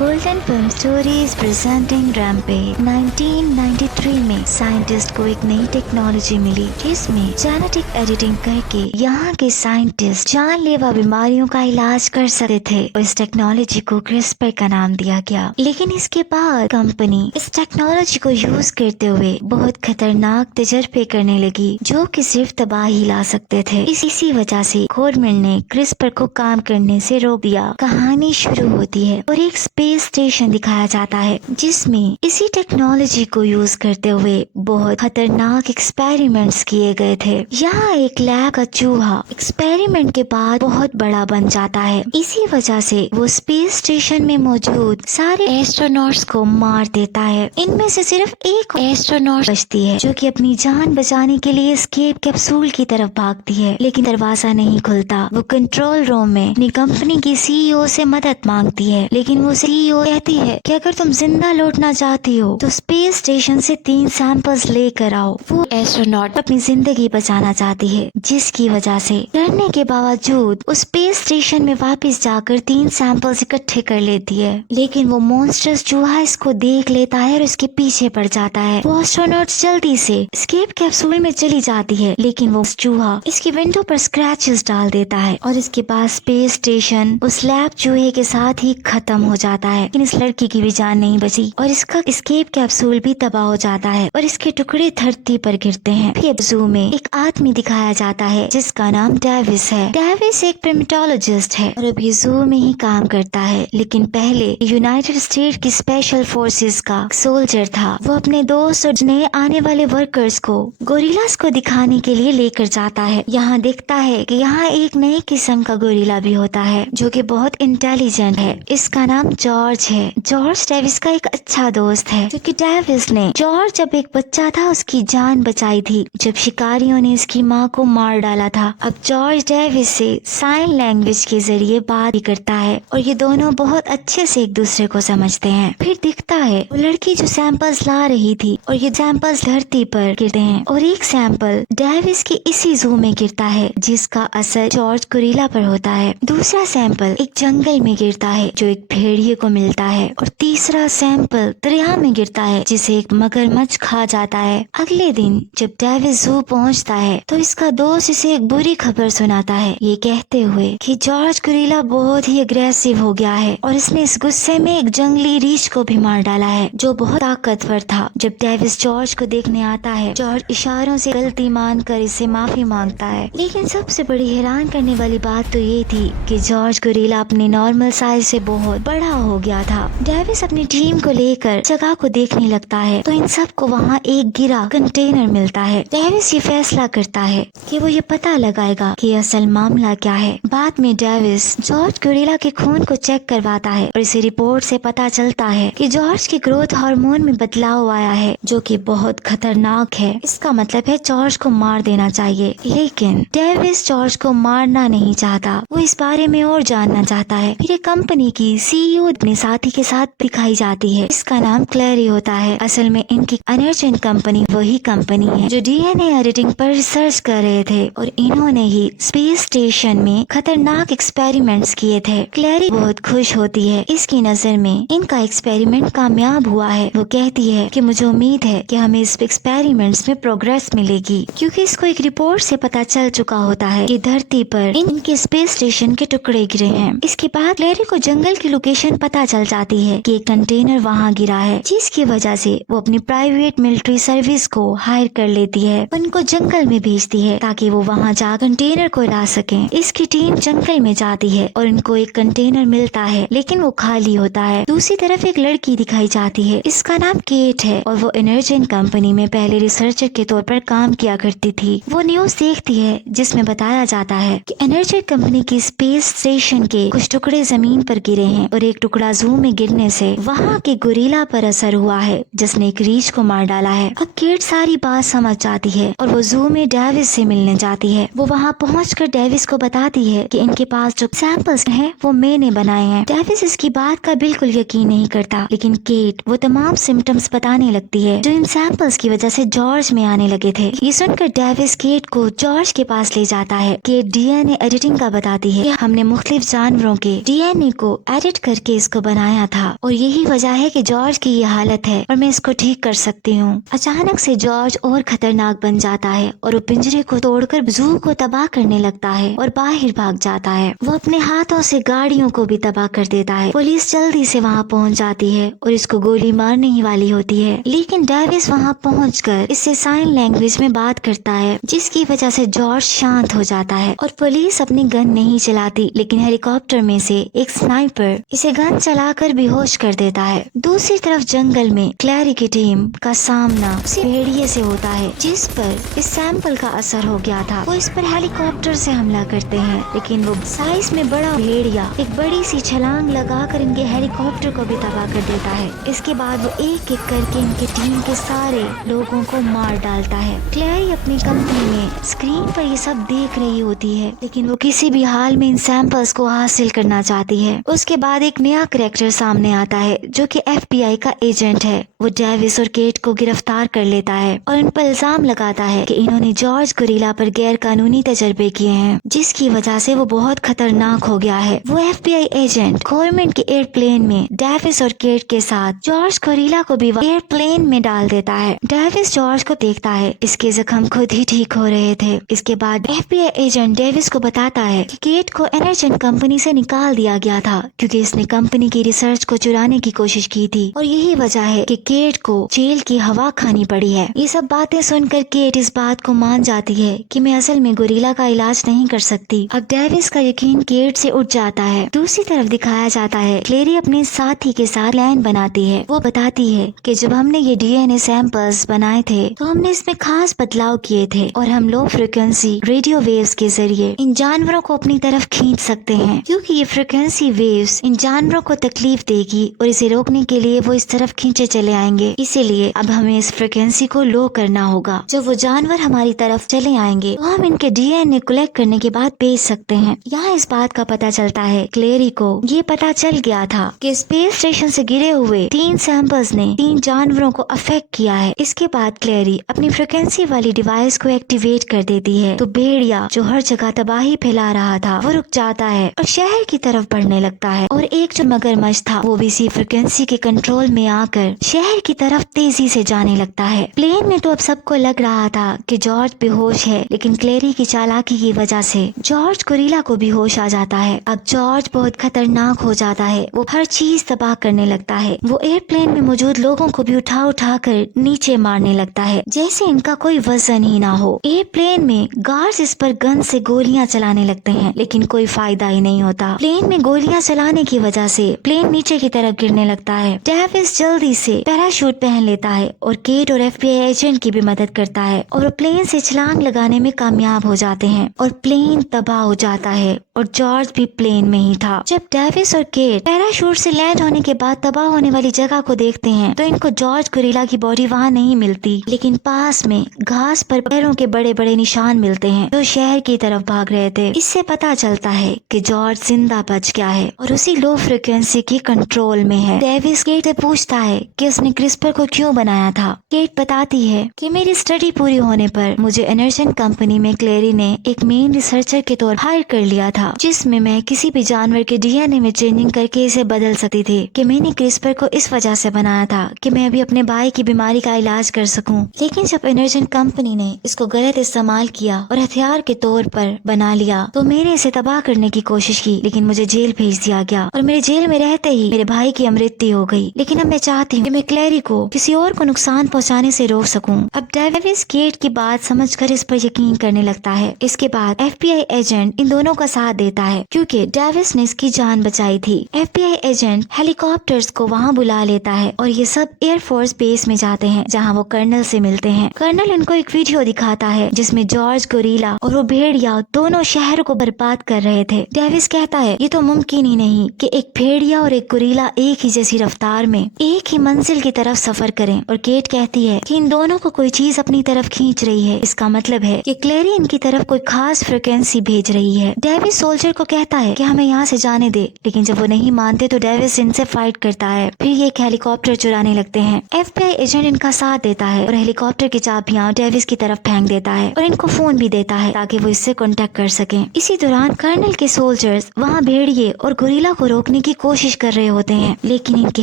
Golden film stories presenting ریمپیج 1993 میں scientist کو ایک نئی ٹیکنالوجی ملی جس میں جینیٹک ایڈیٹنگ کر کے یہاں کے سائنٹسٹ جان لیوا بیماریوں کا علاج کر سکتے تھے اور اس ٹیکنالوجی کو کرسپر کا نام دیا گیا. لیکن اس کے بعد کمپنی اس ٹیکنالوجی کو یوز کرتے ہوئے بہت خطرناک تجربے کرنے لگی جو کہ صرف تباہی لا سکتے تھے. اسی وجہ سے گورنمنٹ نے کرسپر کو کام کرنے سے روک دیا. کہانی شروع ہوتی ہے اور ایک اسپیس اسٹیشن دکھایا جاتا ہے جس میں اسی ٹیکنالوجی کو یوز کرتے ہوئے بہت خطرناک ایکسپیریمنٹس کیے گئے تھے. یہاں ایک لیب کا چوہا ایکسپیریمنٹ کے بعد بہت بڑا بن جاتا ہے. اسی وجہ سے وہ اسپیس اسٹیشن میں موجود سارے ایسٹروناٹس کو مار دیتا ہے. ان میں سے صرف ایک ایسٹروناٹ بچتی ہے جو کہ اپنی جان بچانے کے لیے اسکیپ کیپسول کی طرف بھاگتی ہے لیکن دروازہ نہیں کھلتا. وہ کنٹرول روم میں اپنی کمپنی کی CEO سے مدد مانگتی ہے لیکن وہ CEO کہتی ہے کہ اگر تم زندہ لوٹنا چاہتی ہو تو اسپیس اسٹیشن سے 3 سیمپلز لے کر آؤ. وہ ایسٹروناٹ اپنی زندگی بچانا چاہتی ہے جس کی وجہ سے ڈرنے کے باوجود اس اسپیس اسٹیشن میں واپس جا کر 3 سیمپلز اکٹھے کر لیتی ہے. لیکن وہ مونسٹرس چوہا اس کو دیکھ لیتا ہے اور اس کے پیچھے پڑ جاتا ہے. وہ ایسٹروناٹ جلدی سے اسکیپ کیپسول میں چلی جاتی ہے لیکن وہ چوہا اس کی ونڈو پر اسکریچز ڈال دیتا ہے اور اس کے بعد اسپیس اسٹیشن اس لیب چوہے کے ساتھ ہی ختم ہو جاتا ہے. لیکن اس لڑکی کی بھی جان نہیں بچی اور اس کا اسکیپ کیپسول بھی تباہ ہو جاتا ہے اور اس کے ٹکڑے دھرتی پر گرتے ہیں. پھر زو میں ایک آدمی دکھایا جاتا ہے جس کا نام ڈیوس ہے. ڈیوس ایک پریمیٹولوجسٹ ہے اور ابھی زو میں ہی کام کرتا ہے لیکن پہلے یونائٹڈ اسٹیٹ کی اسپیشل فورسز کا سولجر تھا. وہ اپنے دوست اور نئے آنے والے ورکرز کو گوریلاز کو دکھانے کے لیے لے کر جاتا ہے. یہاں دیکھتا ہے کہ یہاں ایک نئے قسم کا گوریلا بھی ہوتا ہے جو کہ بہت انٹیلیجنٹ ہے. اس کا نام جارج ہے. جارج ڈیوس کا ایک اچھا دوست ہے کیونکہ ڈیوس نے جارج جب ایک بچہ تھا اس کی جان بچائی تھی جب شکاریوں نے اس کی ماں کو مار ڈالا تھا. اب جارج ڈیوس سے سائن لینگویج کے ذریعے بات بھی کرتا ہے اور یہ دونوں بہت اچھے سے ایک دوسرے کو سمجھتے ہیں. پھر دکھتا ہے وہ لڑکی جو سیمپلز لا رہی تھی اور یہ سیمپلز دھرتی پر گرتے ہیں اور ایک سیمپل ڈیوس کے اسی زو میں گرتا ہے جس کا اثر جارج گوریلا پر ہوتا ہے. دوسرا سیمپل ایک جنگل میں گرتا ہے جو ایک بھیڑیے کو ملتا ہے اور تیسرا سیمپل دریا میں گرتا ہے جسے ایک مگرمچھ کھا جاتا ہے. اگلے دن جب ڈیوس زو پہنچتا ہے تو اس کا دوست اسے ایک بری خبر سناتا ہے یہ کہتے ہوئے کہ جارج گوریلا بہت ہی اگریسو ہو گیا ہے اور اس نے اس غصے میں ایک جنگلی ریچھ کو بھی مار ڈالا ہے جو بہت طاقتور تھا. جب ڈیوس جارج کو دیکھنے آتا ہے جارج اشاروں سے غلطی مان کر اسے معافی مانگتا ہے. لیکن سب سے بڑی حیران کرنے والی بات تو یہ تھی کہ جارج گوریلا اپنی نارمل سائز سے بہت بڑا ہو گیا تھا. ڈیوس اپنی ٹیم کو لے کر جگہ کو دیکھنے لگتا ہے تو ان سب کو وہاں ایک گرا کنٹینر ملتا ہے. ڈیوس یہ فیصلہ کرتا ہے کہ وہ یہ پتہ لگائے گا کہ اصل معاملہ کیا ہے. بعد میں ڈیوس جارج گوریلا کے خون کو چیک کرواتا ہے اور اسے رپورٹ سے پتہ چلتا ہے کہ جارج کے گروتھ ہارمون میں بدلاؤ آیا ہے جو کہ بہت خطرناک ہے. اس کا مطلب ہے جارج کو مار دینا چاہیے. لیکن ڈیوس جارج کو مارنا نہیں چاہتا. وہ اس بارے میں اور جاننا چاہتا ہے. پھر ایک کمپنی کی CEO اپنے ساتھی کے ساتھ دکھائی جاتی ہے. اس کا نام کلیری ہوتا ہے. اصل میں ان کی انرجن کمپنی وہی کمپنی ہے جو DNA ایڈیٹنگ پر ریسرچ کر رہے تھے اور انہوں نے ہی اسپیس اسٹیشن میں خطرناک ایکسپیریمنٹس کیے تھے. کلیری بہت خوش ہوتی ہے. اس کی نظر میں ان کا ایکسپیریمنٹ کامیاب ہوا ہے. وہ کہتی ہے کہ مجھے امید ہے کہ ہمیں اس ایکسپیریمنٹس میں پروگریس ملے گی کیونکہ اس کو ایک رپورٹ سے پتا چل چکا ہوتا ہے کہ دھرتی پر ان کے اسپیس اسٹیشن کے ٹکڑے گرے ہیں. اس کے بعد کلیری کو جنگل کی لوکیشن پتا چل جاتی ہے کہ ایک کنٹینر وہاں گرا ہے جس کی وجہ سے وہ اپنی پرائیویٹ ملٹری سروس کو ہائر کر لیتی ہے. ان کو جنگل میں بھیجتی ہے تاکہ وہ وہاں جا کنٹینر کو لا سکیں. اس کی ٹیم جنگل میں جاتی ہے اور ان کو ایک کنٹینر ملتا ہے لیکن وہ خالی ہوتا ہے. دوسری طرف ایک لڑکی دکھائی جاتی ہے. اس کا نام کیٹ ہے اور وہ انرجن کمپنی میں پہلے ریسرچر کے طور پر کام کیا کرتی تھی. وہ نیوز دیکھتی ہے جس میں بتایا جاتا ہے کہ انرجن کمپنی کی اسپیس اسٹیشن کے کچھ ٹکڑے زمین پر گرے ہیں اور ایک ٹکڑا زو میں گرنے سے وہاں کے گوریلا پر اثر ہوا ہے جس نے ایک ریچھ کو مار ڈالا ہے. اب کیٹ ساری بات سمجھ جاتی ہے اور وہ زو میں ڈیوس سے ملنے جاتی ہے. وہ وہاں پہنچ کر ڈیوس کو بتاتی ہے کہ ان کے پاس جو سیمپلز ہیں وہ میں نے بنائے ہیں. ڈیوس اس کی بات کا بالکل یقین نہیں کرتا لیکن کیٹ وہ تمام سمٹمز بتانے لگتی ہے جو ان سیمپلز کی وجہ سے جارج میں آنے لگے تھے. یہ سن کر ڈیوس کیٹ کو جارج کے پاس لے جاتا ہے. کیٹ DNA ایڈیٹنگ کا بتاتی ہے کہ ہم نے مختلف جانوروں کے DNA کو ایڈٹ کر کے डेविस को बनाया था और यही वजह है कि जॉर्ज की ये हालत है और मैं इसको ठीक कर सकती हूँ। अचानक से जॉर्ज और खतरनाक बन जाता है और वो पिंजरे को तोड़कर जू को तबाह करने लगता है और बाहर भाग जाता है। वो अपने हाथों से गाड़ियों को भी तबाह कर देता है। पुलिस जल्दी से वहाँ पहुँच जाती है और इसको गोली मारने ही वाली होती है, लेकिन डेविस वहाँ पहुँचकर इससे साइन लैंग्वेज में बात करता है, जिसकी वजह से जॉर्ज शांत हो जाता है और पुलिस अपनी गन नहीं चलाती, लेकिन हेलीकॉप्टर में से एक स्नाइपर इसे गन चलाकर बेहोश कर देता है। दूसरी तरफ जंगल में क्लैरी की टीम का सामना उसी भेड़िए से होता है जिस पर इस सैंपल का असर हो गया था। वो इस पर हेलीकॉप्टर से हमला करते हैं, लेकिन वो साइज में बड़ा भेड़िया एक बड़ी सी छलांग लगाकर इनके हेलीकॉप्टर को भी तबाह कर देता है। इसके बाद वो एक एक करके इनकी टीम के सारे लोगों को मार डालता है। क्लैरी अपनी कंपनी में स्क्रीन पर ये सब देख रही होती है, लेकिन वो किसी भी हाल में इन सैंपल्स को हासिल करना चाहती है। उसके बाद एक नया कैरेक्टर सामने आता है जो कि FBI का एजेंट है। वो डेविस और केट को गिरफ्तार कर लेता है और इन पर इल्जाम लगाता है कि इन्होंने जॉर्ज गोरिल्ला पर गैर कानूनी तजर्बे किए हैं, जिसकी वजह से वो बहुत खतरनाक हो गया है। वो FBI एजेंट गवर्नमेंट के एयरप्लेन में डेविस और केट के साथ जॉर्ज गोरिल्ला को भी एयरप्लेन में डाल देता है। डेविस जॉर्ज को देखता है, इसके जख्म खुद ही ठीक हो रहे थे। इसके बाद FBI एजेंट डेविस को बताता है कि केट को एनर्जन कंपनी से निकाल दिया गया था क्योंकि इसने कंपनी की रिसर्च को चुराने की कोशिश की थी और यही वजह है कि केट को जेल की हवा खानी पड़ी है। ये सब बातें सुनकर केट इस बात को मान जाती है कि मैं असल में गोरिल्ला का इलाज नहीं कर सकती। अब डेविस का यकीन केट से उठ जाता है। दूसरी तरफ दिखाया जाता है क्लेरी अपने साथी के साथ प्लान बनाती है। वो बताती है कि जब हमने ये DNA सैंपल्स बनाए थे तो हमने इसमें खास बदलाव किए थे और हम लो फ्रिक्वेंसी रेडियो वेव्स के जरिए इन जानवरों को अपनी तरफ खींच सकते हैं, क्योंकि ये फ्रिक्वेंसी वेव्स इन जानवरों को तकलीफ देगी और इसे रोकने के लिए वो इस तरफ खींचे चले आएंगे। इसीलिए अब हमें इस फ्रिक्वेंसी को लो करना होगा। जब वो जानवर हमारी तरफ चले आएंगे तो हम इनके DNA कलेक्ट करने के बाद बेच सकते हैं। यहाँ इस बात का पता चलता है क्लेरी को ये पता चल गया था कि स्पेस स्टेशन से गिरे हुए 3 सैंपल्स ने 3 जानवरों को अफेक्ट किया है। इसके बाद क्लेरी अपनी फ्रिक्वेंसी वाली डिवाइस को एक्टिवेट कर देती है तो भेड़िया जो हर जगह तबाही फैला रहा था वो रुक जाता है और शहर की तरफ बढ़ने लगता है और एक जो मगरमच्छ था वो भी इसी फ्रिक्वेंसी के कंट्रोल में आकर शहर की तरफ तेजी से जाने लगता है। प्लेन में तो अब सबको लग रहा था कि जॉर्ज बेहोश है, लेकिन क्लेरी की चालाकी की वजह से जॉर्ज गोरिल्ला को भी होश आ जाता है। अब जॉर्ज बहुत खतरनाक हो जाता है। वो हर चीज तबाह करने लगता है। वो एयरप्लेन में मौजूद लोगों को भी उठा कर नीचे मारने लगता है जैसे इनका कोई वजन ही ना हो। एयरप्लेन में गार्ड्स इस पर गन से गोलियां चलाने लगते हैं, लेकिन कोई फायदा ही नहीं होता। प्लेन में गोलियां चलाने की वजह से प्लेन नीचे की तरफ गिरने लगता है। डेविस जल्दी से पैराशूट पहन लेता है और केट और FBI एजेंट की भी मदद करता है और वो प्लेन से छलांग लगाने में कामयाब हो जाते हैं और प्लेन तबाह हो जाता है और जॉर्ज भी प्लेन में ही था। जब डेविस और केट पैराशूट से लैंड होने के बाद तबाह होने वाली जगह को देखते हैं तो इनको जॉर्ज गोरिल्ला की बॉडी वहाँ नहीं मिलती, लेकिन पास में घास पर पैरों के बड़े बड़े निशान मिलते हैं जो शहर की तरफ भाग रहे थे। इससे पता चलता है कि जॉर्ज जिंदा बच गया है और उसी लो फ्रिक्वेंसी की कंट्रोल में है। डेविस केट से पूछता है कि उसने क्रिस्पर को क्यों बनाया था। केट बताती है कि मेरी स्टडी पूरी होने पर मुझे एनर्जन कंपनी में क्लेरी ने एक मेन रिसर्चर के तौर हायर कर लिया था, जिसमें मैं किसी भी जानवर के DNA में चेंजिंग करके इसे बदल सकती थी। कि मैंने क्रिस्पर को इस वजह से बनाया था कि मैं अभी अपने भाई की बीमारी का इलाज कर सकूं। लेकिन जब एनर्जन कंपनी ने इसको गलत इस्तेमाल किया और हथियार के तौर पर बना लिया तो मैंने इसे तबाह करने की कोशिश की, लेकिन मुझे जेल भेज दिया गया और मेरे जेल में रहते ही मेरे भाई की मृत्यु हो गई। लेकिन अब मैं चाहती हूँ कि मैं क्लेरी को किसी और को नुकसान पहुँचाने से रोक सकूँ। अब डेविस केट की बात समझकर इस पर यकीन करने लगता है। इसके बाद FBI एजेंट इन दोनों का साथ देता है क्योंकि डेविस ने इसकी जान बचाई थी। FBI एजेंट हेलीकॉप्टर्स को वहाँ बुला लेता है और ये सब एयरफोर्स बेस में जाते हैं जहाँ वो कर्नल से मिलते हैं। कर्नल इनको एक वीडियो दिखाता है जिसमें जॉर्ज गोरिल्ला और वो भेड़िया दोनों शहर को बर्बाद कर रहे थे। डेविस कहता है ये तो मुमकिन ही नहीं कि एक भेड़िया और एक गोरिल्ला एक ही जैसी रफ्तार में एक ही मंजिल की तरफ सफर करें। और केट कहती है कि इन दोनों को कोई चीज अपनी तरफ खींच रही है। इसका मतलब है कि क्लेरी इनकी तरफ कोई खास फ्रिक्वेंसी भेज रही है। डेविस सोल्जर को कहता है कि हमें यहाँ से जाने दे, लेकिन जब वो नहीं मानते तो डेविस इनसे फाइट करता है। फिर ये एक हेलीकॉप्टर चुराने लगते हैं। FBI एजेंट इनका साथ देता है और हेलीकॉप्टर की चाबियां डेविस की तरफ फेंक देता है और इनको फोन भी देता है ताकि वो इससे कांटेक्ट कर सकें। इसी दौरान कर्नल के सोल्जर्स वहाँ भेड़िए और गोरिल्ला को रोकने की कोशिश कर रहे होते हैं, लेकिन इनके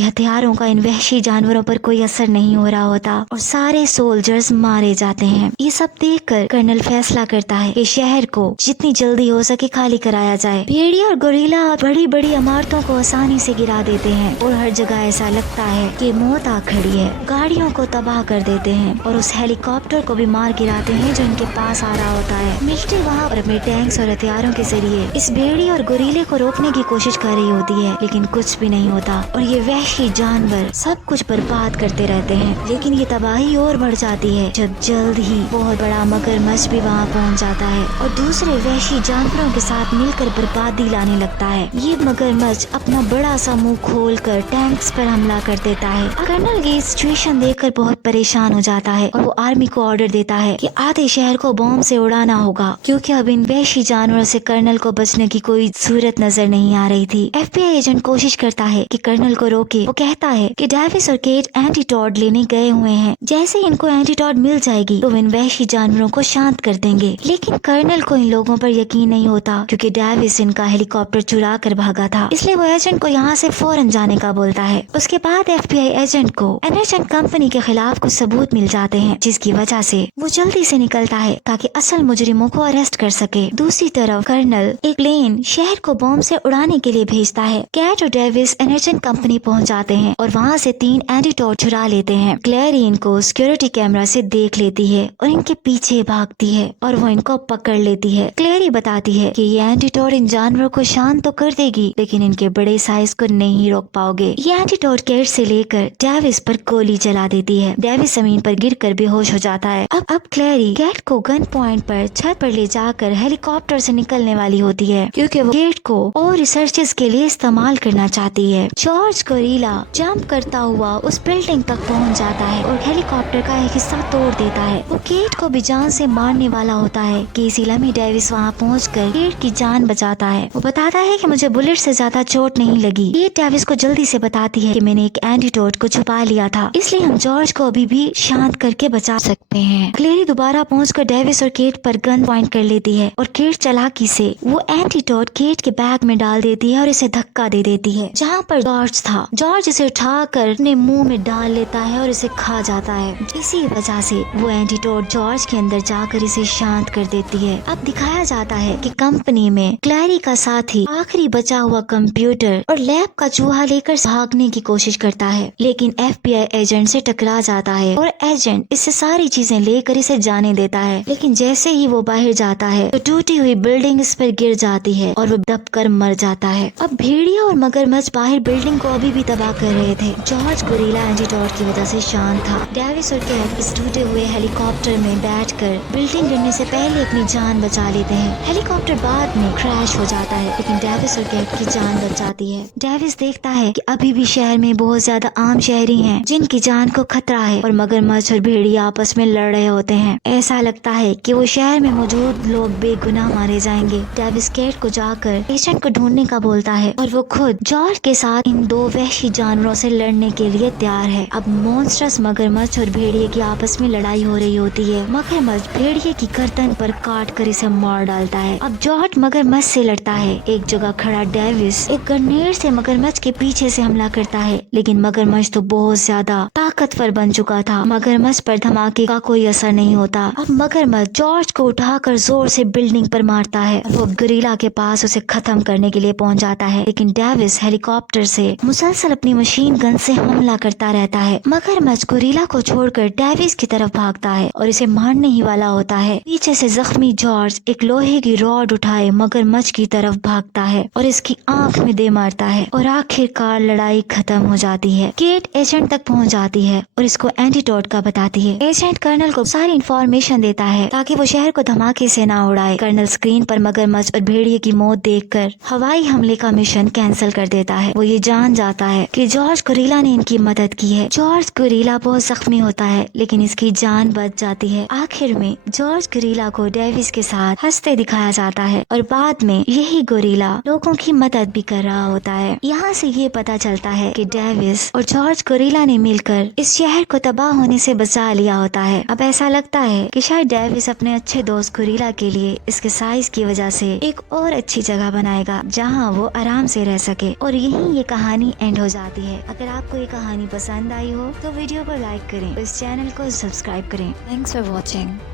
हथियारों का इन वहशी जानवरों पर कोई असर नहीं हो रहा होता और सारे सोल्जर्स मारे जाते हैं। ये सब देखकर कर्नल फैसला करता है कि शहर को जितनी जल्दी हो सके खाली कराया जाए। भेड़िया और गोरिल्ला बड़ी बड़ी इमारतों को आसानी से गिरा देते हैं और हर जगह ऐसा लगता है कि मौत आ खड़ी है। गाड़ियों को तबाह कर देते हैं और उस हेलीकॉप्टर को भी मार गिराते हैं जो इनके पास आ रहा होता है। मिलिट्री वहाँ पर अपने टैंक्स और हथियारों के जरिए इस भेड़िए और गोरीले को रोकने की कोशिश कर रही होती है, लेकिन कुछ भी नहीं होता और ये वहशी जानवर सब कुछ बर्बाद करते रहते हैं। लेकिन ये तबाही और बढ़ जाती है जब जल्द ही बहुत बड़ा मगरमच्छ भी वहाँ पहुँच जाता है और दूसरे वहशी जानवरों के साथ मिलकर बर्बादी लाने लगता है। ये मगरमच्छ अपना बड़ा सा मुंह खोलकर टैंक्स पर हमला कर देता है। कर्नल ये सिचुएशन देखकर बहुत परेशान हो जाता है और वो आर्मी को ऑर्डर देता है कि आधे शहर को बॉम्ब से उड़ाना होगा, क्योंकि अब इन वहशी जानवरों से कर्नल को बचने की कोई सूरत नजर नहीं आ रही थी। FBI एजेंट कोशिश करता है कि कर्नल को रोके। वो कहता है कि डेविस और केट एंटीटॉड लेने गए हुए हैं, जैसे ही इनको एंटीटॉड मिल जाएगी तो इन वहशी जानवरों को शांत कर देंगे। लेकिन कर्नल को इन लोगों पर यकीन नहीं होता, क्योंकि डेविस इनका हेलीकॉप्टर चुरा कर भागा था। इसलिए वो एजेंट को यहाँ से फौरन जाने का बोलता है। उसके बाद FBI एजेंट को एनर्जन कंपनी के खिलाफ कुछ सबूत मिल जाते हैं, जिसकी वजह से वो जल्दी से निकलता है ताकि असल मुजरिमों को अरेस्ट कर सके। दूसरी तरफ कर्नल एक प्लेन शहर को बॉम्ब से उड़ाने के लिए भेजता है। कैट और डेविस एनर्जन कंपनी पहुंच जाते हैं और वहां से 3 एंटीटॉड चुरा लेते हैं। क्लेरी इनको सिक्योरिटी कैमरा से देख लेती है और इनके पीछे भागती है और वो इनको पकड़ लेती है। क्लेरी बताती है कि ये एंटीटॉड इन जानवरों को शांत तो कर देगी, लेकिन इनके बड़े साइज को नहीं रोक पाओगे। ये एंटीटॉड कैट से लेकर डेविस पर गोली चला देती है। डेविस जमीन पर गिरकर बेहोश हो जाता है। अब क्लेरी कैट को गन पॉइंट पर छत पर ले जाकर हेलीकॉप्टर से निकलने वाली होती है, क्योंकि वो कैट को और रिसर्चेस के लिए इस्तेमाल करना चाहती है। जॉर्ज गोरिल्ला जंप करता हुआ उस बिल्डिंग तक पहुंच जाता है और हेलीकॉप्टर का एक हिस्सा तोड़ देता है। वो केट को भी जान से मारने वाला होता है कि इसी लम्हे डेविस वहाँ पहुंचकर केट की जान बचाता है। वो बताता है कि मुझे बुलेट से ज्यादा चोट नहीं लगी। केट डेविस को जल्दी से बताती है कि मैंने एक एंटीटॉड को छुपा लिया था, इसलिए हम जॉर्ज को अभी भी शांत करके बचा सकते हैं। क्लेरी दोबारा पहुंचकर डेविस और केट पर गन पॉइंट कर लेती है और केट चालाकी से वो एंटीटॉड केट के बैग में डाल देती है और इसे धक्का दे देती है जहाँ पर जॉर्ज था। जॉर्ज इसे उठाकर अपने मुंह में डाल लेता है और इसे खा जाता है। इसी वजह से वो एंटीटॉड जॉर्ज के अंदर जाकर इसे शांत कर देती है। अब दिखाया जाता है कि कंपनी में क्लैरी का साथी आखिरी बचा हुआ कंप्यूटर और लैब का चूहा लेकर भागने की कोशिश करता है, लेकिन FBI एजेंट से टकरा जाता है और एजेंट इससे सारी चीजें लेकर इसे जाने देता है। लेकिन जैसे ही वो बाहर जाता है तो टूटी हुई बिल्डिंग इस पर गिर जाती है और वो दबकर मर जाता है। अब भेड़िया और मगरमच्छ बाहर बिल्डिंग को अभी भी तबाह कर रहे थे। जॉर्ज गोरिल्ला एंटीटॉड की वजह से शांत था। डेविस और कैट इस टूटे हुए हेलीकॉप्टर में बैठकर बिल्डिंग गिरने से पहले अपनी जान बचा लेते हैं। हेलीकॉप्टर बाद में क्रैश हो जाता है, लेकिन डेविस और कैट की जान बच जाती है। डेविस देखता है कि अभी भी शहर में बहुत ज्यादा आम शहरी हैं जिनकी जान को खतरा है और मगरमच्छ और भेड़िया आपस में लड़ रहे होते हैं। ऐसा लगता है कि वो शहर में मौजूद लोग बेगुनाह मारे जाएंगे। डेविस कैट को जाकर पेशेंट को ढूंढने का बोलता है और वो खुद जॉर्ज के साथ इन 2 वहशी जानवरों से लड़ने के लिए तैयार है। अब मॉन्स्टर्स मगरमच्छ और भेड़िए की आपस में लड़ाई हो रही होती है। मगरमच्छ भेड़िए की गर्दन पर काट कर इसे मार डालता है। अब जॉर्ज मगरमच्छ से लड़ता है। एक जगह खड़ा डेविस एक ग्रेनेड से मगरमच्छ के पीछे से हमला करता है, लेकिन मगरमच्छ तो बहुत ज्यादा ताकतवर बन चुका था। मगरमच्छ पर धमाके का कोई असर नहीं होता। अब मगरमच्छ जॉर्ज को उठाकर जोर से बिल्डिंग पर मारता है। वो गोरिल्ला के पास उसे खत्म करने के लिए पहुंच जाता है, लेकिन डेविस हेलीकॉप्टर से मुसलसल अपनी मशीन गन से हमला करता रहता है। मगरमच्छ गोरिल्ला को छोड़कर डेविस की तरफ भागता है और इसे मारने ही वाला होता है। पीछे से जख्मी जॉर्ज एक लोहे की रॉड उठाए मगरमच्छ की तरफ भागता है और इसकी आंख में दे मारता है और आखिरकार लड़ाई खत्म हो जाती है। केट एजेंट तक पहुंच जाती है और इसको एंटीटॉड का बताती है। एजेंट कर्नल को सारी इंफॉर्मेशन देता है ताकि वो शहर को धमाके से ना उड़ाए। कर्नल स्क्रीन पर मगरमच्छ और भेड़िए की मौत देखकर हवाई हमले का मिशन कैंसिल कर देता है। वो ये जान जाता है कि जॉर्ज गोरिल्ला ने इनकी मदद की है। जॉर्ज गोरिल्ला बहुत जख्मी होता है, लेकिन इसकी जान बच जाती है। आखिर में जॉर्ज गोरिल्ला को डेविस के साथ हंसते दिखाया जाता है और बाद में यही गोरिल्ला लोगों की मदद भी कर रहा होता है। यहाँ से ये पता चलता है कि डेविस और जॉर्ज गोरिल्ला ने मिलकर इस शहर को तबाह होने से बचा लिया होता है। अब ऐसा लगता है कि शायद डेविस अपने अच्छे दोस्त गोरिल्ला के लिए इसके साइज की वजह से एक और अच्छी जगह बनाएगा जहाँ वो आराम से रह سکے، اور یہیں یہ کہانی اینڈ ہو جاتی ہے۔ اگر آپ کو یہ کہانی پسند آئی ہو تو ویڈیو کو لائک کریں، اس چینل کو سبسکرائب کریں۔ Thanks for watching.